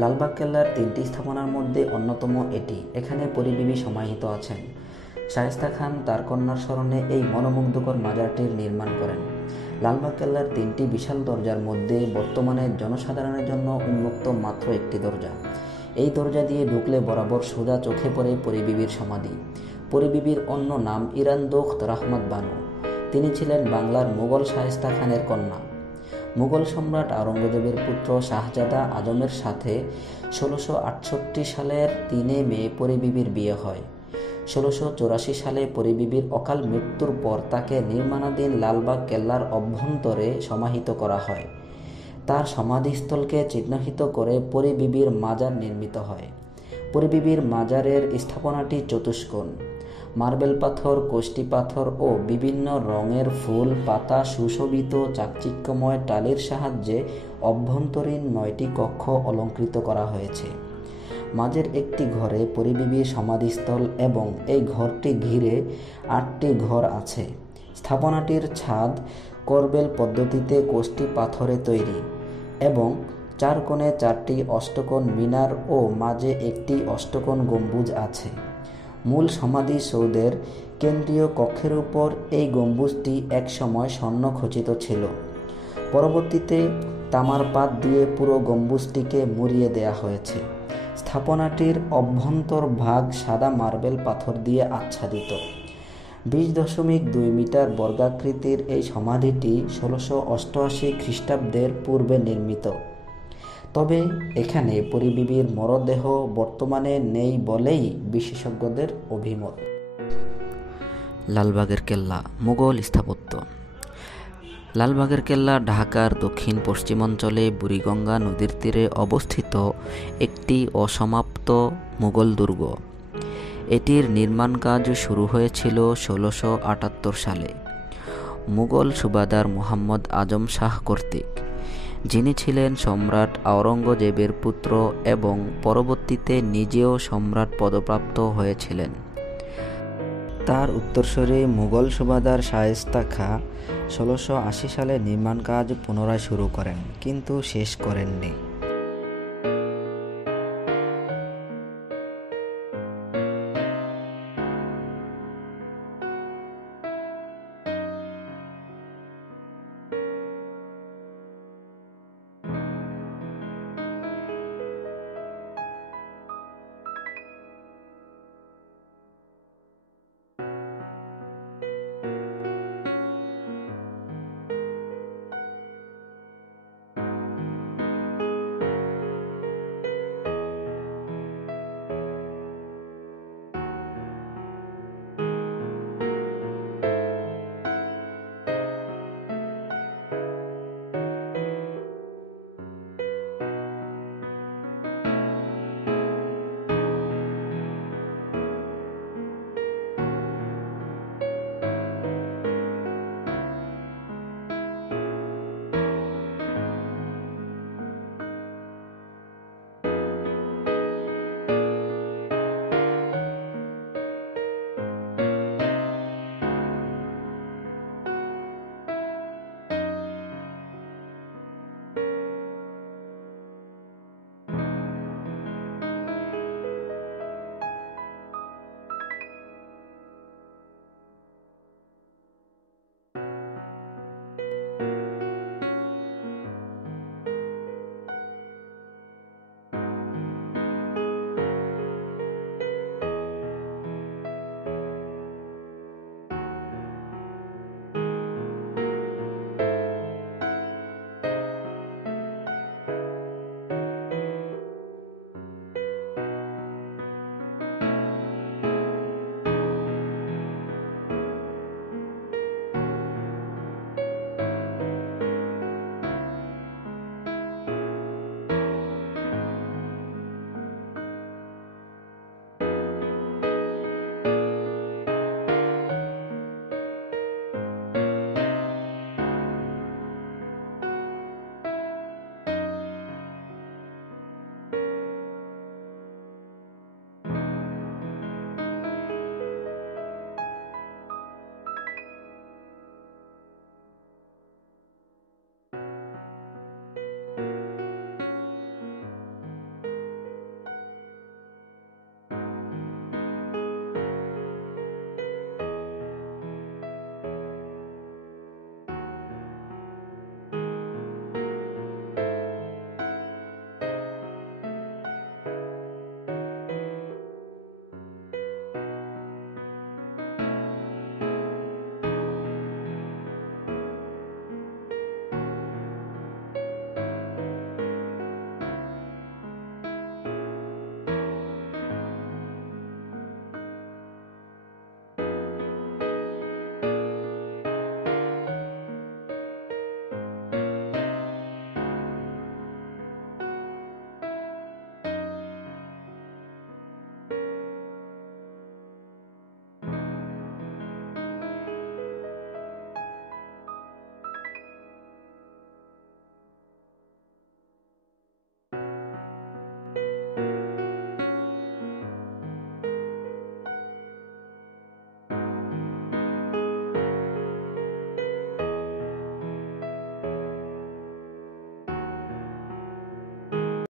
লালবাগ কেল্লার 3টি স্থাপনার মধ্যে অন্যতম এটি। এখানে পরিবিবি সমাহিত আছেন। শায়েস্তা খান তার কন্যার স্মরণে এই মনোমুগ্ধকর মাজারটির নির্মাণ করেন। লালবাগ কেল্লার 3টি বিশাল দরজার মধ্যে বর্তমানে জনসাধারণের জন্য উন্মুক্ত মাত্র একটি দরজা। এই দরজা দিয়ে ঢুকলে বরাবর সোজা চোখে পড়ে পরিবিবির সমাধি। পরিবিবির অন্য নাম ইরান দোখত রহমত বানু। তিনি ছিলেন বাংলার মুঘল শায়েস্তা খানের কন্যা। মুঘল সম্রাট আওরঙ্গজেবের পুত্র শাহজাদা আজমের সাথে 1668 সালের 3 মে পরিবিবির বিয়ে হয়। 1684 সালে পরিবিবির অকাল মৃত্যুর পর তাকে নির্মাণাধীন লালবাগ কেল্লার অভ্যন্তরে সমাহিত করা হয়। তার সমাধিস্থলকে চিহ্নিত করে পরিবিবির মাজার নির্মিত হয়। পরিবিবির মাজারের স্থাপনাটি চতুষ্কোণ। মার্বেল পাথর, কোষ্টি পাথর ও বিভিন্ন রঙের ফুল পাতা সুশোভিত চাকচিক্যময় টালির সাহায্যে অভ্যন্তরীণ 9টি কক্ষ অলঙ্কৃত করা হয়েছে। মাঝের একটি ঘরে পরিবিবির সমাধিস্থল এবং এই ঘরটি ঘিরে 8টি ঘর আছে। স্থাপনাটির ছাদ করবেল পদ্ধতিতে কোষ্টি পাথরে তৈরি এবং 4 কোণে 4টি অষ্টকোণ মিনার ও মাঝে একটি অষ্টকোণ গম্বুজ আছে। মূল সমাধি সৌধের কেন্দ্রীয় কক্ষের উপর এই গম্বুজটি একসময় স্বর্ণখচিত ছিল। পরবর্তীতে তামার পাত দিয়ে পুরো গম্বুজটিকে মুড়িয়ে দেয়া হয়েছে। স্থাপনাটির অভ্যন্তর ভাগ সাদা মার্বেল পাথর দিয়ে আচ্ছাদিত। 20.2 মিটার বর্গাকৃতির এই সমাধিটি 1688 খ্রিস্টাব্দের পূর্বে নির্মিত। তবে এখানে পরিবিবির মরদেহ বর্তমানে নেই বলেই বিশেষজ্ঞদের অভিমত। লালবাগের কেল্লা, মুঘল স্থাপত্য। লালবাগের কেল্লা ঢাকার দক্ষিণ পশ্চিমাঞ্চলে বুড়িগঙ্গা নদীর তীরে অবস্থিত একটি অসমাপ্ত মুঘল দুর্গ। এটির নির্মাণ কাজ শুরু হয়েছিল 1678 সালে মুঘল সুবাদার মোহাম্মদ আজম শাহ কর্তৃক, যিনি ছিলেন সম্রাট আওরঙ্গজেবের পুত্র এবং পরবর্তীতে নিজেও সম্রাট পদপ্রাপ্ত হয়েছিলেন। তার উত্তরসূরি মুঘল সুবাদার শায়েস্তা খাঁ 1680 সালে নির্মাণ কাজ পুনরায় শুরু করেন, কিন্তু শেষ করেননি।